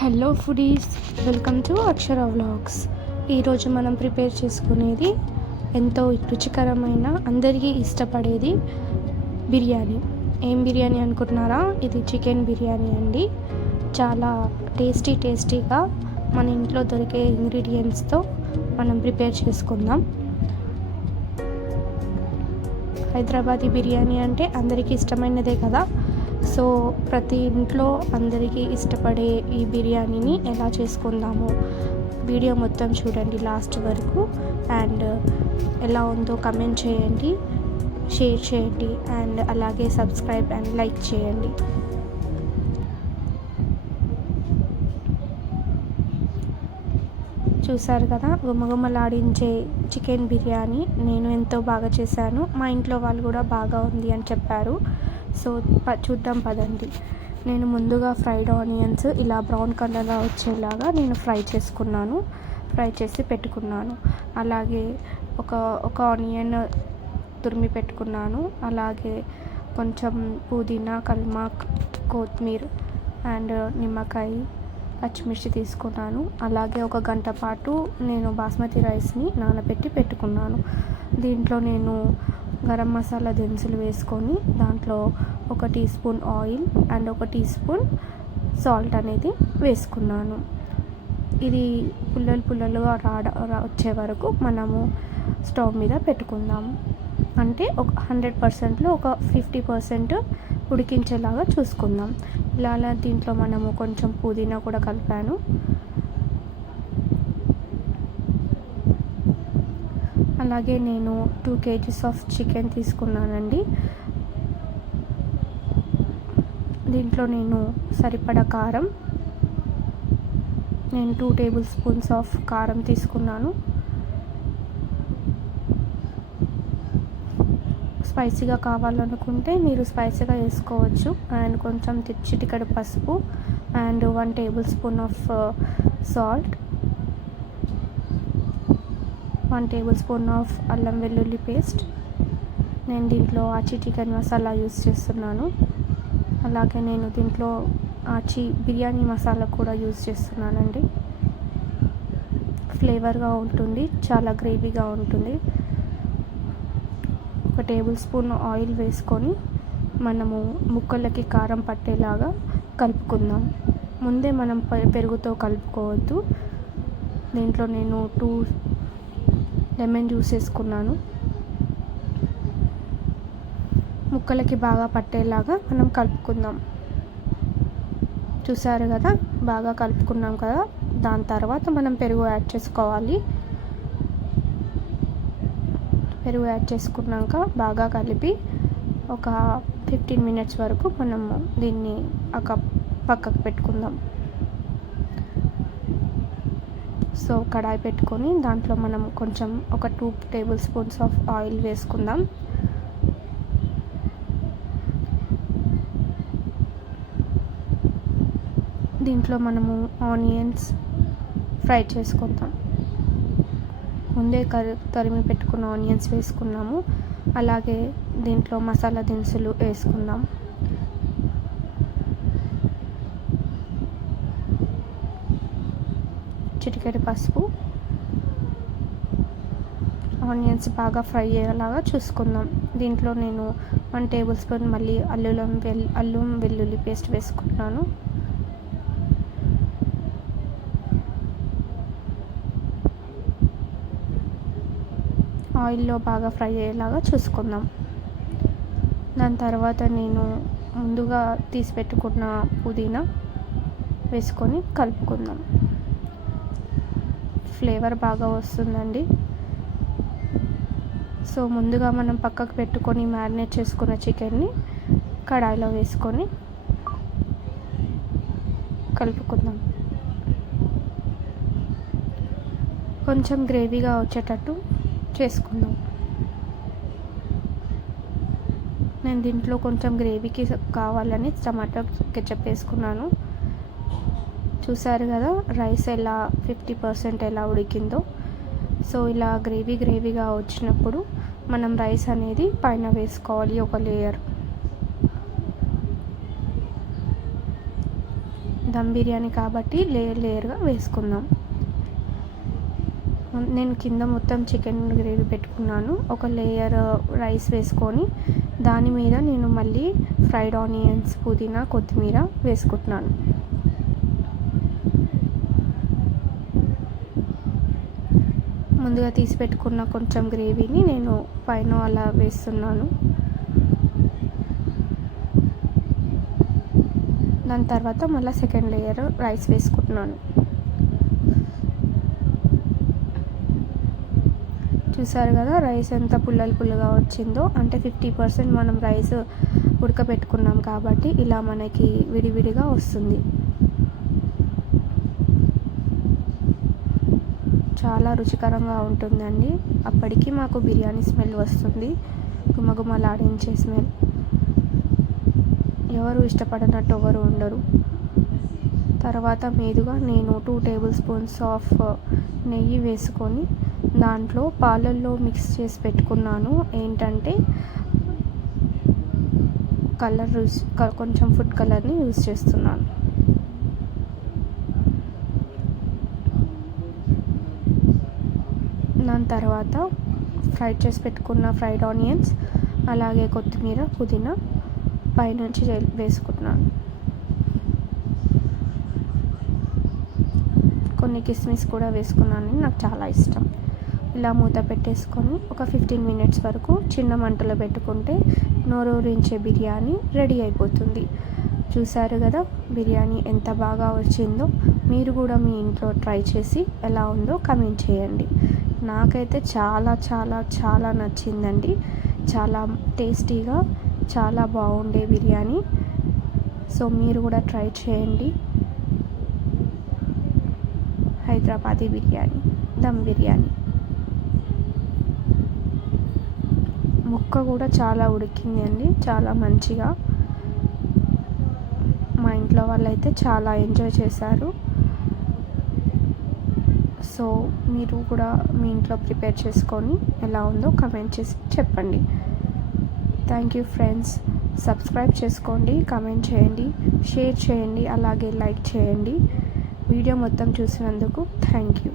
Hello foodies, welcome to Akshara vlogs. ఈరోజు మనం prepare చేసుకునేది ఎంతో రుచికరమైన అందరికీ ఇష్టపడేది బిర్యానీ. ఏం బిర్యానీ అనుకుంటున్నారా? ఇది చికెన్ బిర్యానీ అండి. చాలా టేస్టీగా మన ఇంట్లో దొరికే ఇంగ్రీడియంట్స్తో మనం ప్రిపేర్ చేసుకుందాం. హైదరాబాదీ బిర్యానీ అంటే అందరికీ ఇష్టమైనదే కదా. సో ప్రతి ఇంట్లో అందరికీ ఇష్టపడే ఈ బిర్యానీని ఎలా చేసుకుందాము, వీడియో మొత్తం చూడండి లాస్ట్ వరకు. అండ్ ఎలా ఉందో కమెంట్ చేయండి, షేర్ చేయండి, అండ్ అలాగే సబ్స్క్రైబ్ అండ్ లైక్ చేయండి. చూసారు కదా, గుమగుమలాడించే చికెన్ బిర్యానీ నేను ఎంతో బాగా చేశాను. మా ఇంట్లో వాళ్ళు కూడా బాగా ఉంది అని చెప్పారు. సో చూద్దాం పదండి. నేను ముందుగా ఫ్రైడ్ ఆనియన్స్ ఇలా బ్రౌన్ కలర్లో వచ్చేలాగా నేను ఫ్రై చేసి పెట్టుకున్నాను. అలాగే ఒక ఆనియన్ తురిమి పెట్టుకున్నాను. అలాగే కొంచెం పుదీనా, కల్మాక్, కొత్తిమీర అండ్ నిమ్మకాయ, పచ్చిమిర్చి తీసుకున్నాను. అలాగే ఒక గంట పాటు నేను బాస్మతి రైస్ని నానబెట్టి పెట్టుకున్నాను. దీంట్లో నేను గరం మసాలా దినుసులు వేసుకొని దాంట్లో 1 teaspoon oil and 1 teaspoon salt అనేది వేసుకున్నాను. ఇది పుల్లలుగా వచ్చే వరకు మనము స్టవ్ మీద పెట్టుకుందాము. అంటే ఒక 100%లో ఒక 50% ఉడికించేలాగా చూసుకుందాం. ఇలా దీంట్లో మనము కొంచెం పుదీనా కూడా కలిపాను. అలాగే నేను 2 kgs ఆఫ్ చికెన్ తీసుకున్నానండి. దీంట్లో నేను సరిపడా కారం, నేను 2 టేబుల్ స్పూన్స్ ఆఫ్ కారం తీసుకున్నాను. స్పైసీగా కావాలనుకుంటే మీరు స్పైసీగా వేసుకోవచ్చు. అండ్ కొంచెం చిటికెడు పసుపు and 1 table spoon of salt, 1 table spoon of అల్లం వెల్లుల్లి పేస్ట్. నేను దీంట్లో ఆచి చికెన్ మసాలా యూస్ చేస్తున్నాను. అలాగే నేను దీంట్లో ఆచి బిర్యానీ మసాలా కూడా యూస్ చేస్తున్నానండి. ఫ్లేవర్గా ఉంటుంది, చాలా గ్రేవీగా ఉంటుంది. 1 టేబుల్ స్పూన్ ఆయిల్ వేసుకొని మనము ముక్కలకి కారం పట్టేలాగా కలుపుకుందాం. ముందే మనం పెరుగుతో కలుపుకోవద్దు. దీంట్లో నేను 2 లెమన్ జ్యూస్ వేసుకున్నాను. ముక్కలకి బాగా పట్టేలాగా మనం కలుపుకుందాం. చూసారు కదా, బాగా కలుపుకున్నాం కదా. దాని తర్వాత మనం పెరుగు యాడ్ చేసుకోవాలి. పెరుగు యాడ్ చేసుకున్నాక బాగా కలిపి ఒక 15 మినిట్స్ వరకు మనము దీన్ని పక్కకు పెట్టుకుందాం. సో కడాయి పెట్టుకొని దాంట్లో మనం కొంచెం ఒక 2 టేబుల్ స్పూన్స్ ఆఫ్ ఆయిల్ వేసుకుందాం. దీంట్లో మనము ఆనియన్స్ ఫ్రై చేసుకుందాం. ముందే తరిమి పెట్టుకున్న ఆనియన్స్ వేసుకున్నాము. అలాగే దీంట్లో మసాలా దినుసులు వేసుకుందాం. చిటికెడు పసుపు, ఆనియన్స్ బాగా ఫ్రై అయ్యేలాగా చూసుకుందాం. దీంట్లో నేను 1 టేబుల్ స్పూన్ మళ్ళీ అల్లం వెల్లుల్లి పేస్ట్ వేసుకున్నాను. ఆయిల్లో బాగా ఫ్రై అయ్యేలాగా చూసుకుందాం. దాని తర్వాత నేను ముందుగా తీసి పెట్టుకున్న పుదీనా వేసుకొని కలుపుకుందాం. ఫ్లేవర్ బాగా వస్తుందండి. సో ముందుగా మనం పక్కకు పెట్టుకొని మ్యారినేట్ చేసుకున్న చికెన్ని కడాయిలో వేసుకొని కలుపుకుందాం. కొంచెం గ్రేవీగా వచ్చేటట్టు చేసుకుందాం. నేను దీంట్లో కొంచెం గ్రేవీకి కావాలని టమాటో కెచప్ వేసుకున్నాను. చూసారు కదా రైస్ ఎలా 50% ఎలా ఉడికిందో. సో ఇలా గ్రేవీగా వచ్చినప్పుడు మనం రైస్ అనేది పైన వేసుకోవాలి, ఒక లేయర్. దమ్ బిర్యానీ కాబట్టి లేయర్ లేయర్గా వేసుకుందాం. నేను కింద మొత్తం చికెన్ గ్రేవీ పెట్టుకున్నాను. ఒక లేయర్ రైస్ వేసుకొని దాని మీద నేను మళ్ళీ ఫ్రైడ్ ఆనియన్స్, పుదీనా, కొత్తిమీర వేసుకుంటున్నాను. ముందుగా తీసి పెట్టుకున్న కొంచెం గ్రేవీని నేను పైన అలా వేస్తున్నాను. దాని తర్వాత మళ్ళీ సెకండ్ లేయర్ రైస్ వేసుకుంటున్నాను. చూసారు కదా రైస్ ఎంత పుల్లగా వచ్చిందో. అంటే 50% మనం రైస్ ఉడకబెట్టుకున్నాం కాబట్టి ఇలా మనకి విడివిడిగా వస్తుంది. చాలా రుచికరంగా ఉంటుందండి. అప్పటికి మాకు బిర్యానీ స్మెల్ వస్తుంది, గుమగుమలాడించే స్మెల్. ఎవరు ఇష్టపడినట్టు ఎవరు ఉండరు. తర్వాత మీదుగా నేను 2 టేబుల్ స్పూన్స్ ఆఫ్ నెయ్యి వేసుకొని దాంట్లో పాలల్లో మిక్స్ చేసి పెట్టుకున్నాను. ఏంటంటే కొంచెం ఫుడ్ కలర్ని యూజ్ చేస్తున్నాను. దాని తర్వాత ఫ్రైడ్ చేసి పెట్టుకున్న ఫ్రైడ్ ఆనియన్స్, అలాగే కొత్తిమీర, పుదీనా పైనుంచి వేసుకుంటున్నాను. కొన్ని కిస్మిస్ కూడా వేసుకున్నాను, నాకు చాలా ఇష్టం. ఇలా మూత పెట్టేసుకొని ఒక 15 మినిట్స్ వరకు చిన్న మంటలో పెట్టుకుంటే నోరూరించే బిర్యానీ రెడీ అయిపోతుంది. చూసారు కదా బిర్యానీ ఎంత బాగా వచ్చిందో. మీరు కూడా మీ ఇంట్లో ట్రై చేసి ఎలా ఉందో కమెంట్ చేయండి. నాకైతే చాలా చాలా చాలా నచ్చిందండి. చాలా టేస్టీగా, చాలా బాగుండే బిర్యానీ. సో మీరు కూడా ట్రై చేయండి. హైదరాబాదీ బిర్యానీ, దమ్ బిర్యానీ. ముక్క కూడా చాలా ఉడికింది అండి, చాలా మంచిగా. మా ఇంట్లో వాళ్ళైతే చాలా ఎంజాయ్ చేశారు. సో మీరు కూడా మీ ఇంట్లో ప్రిపేర్ చేసుకొని ఎలా ఉందో కమెంట్ చేసి చెప్పండి. Thank you friends. సబ్స్క్రైబ్ చేసుకోండి, కమెంట్ చేయండి, షేర్ చేయండి, అలాగే లైక్ చేయండి. వీడియో మొత్తం చూసినందుకు థ్యాంక్ యూ.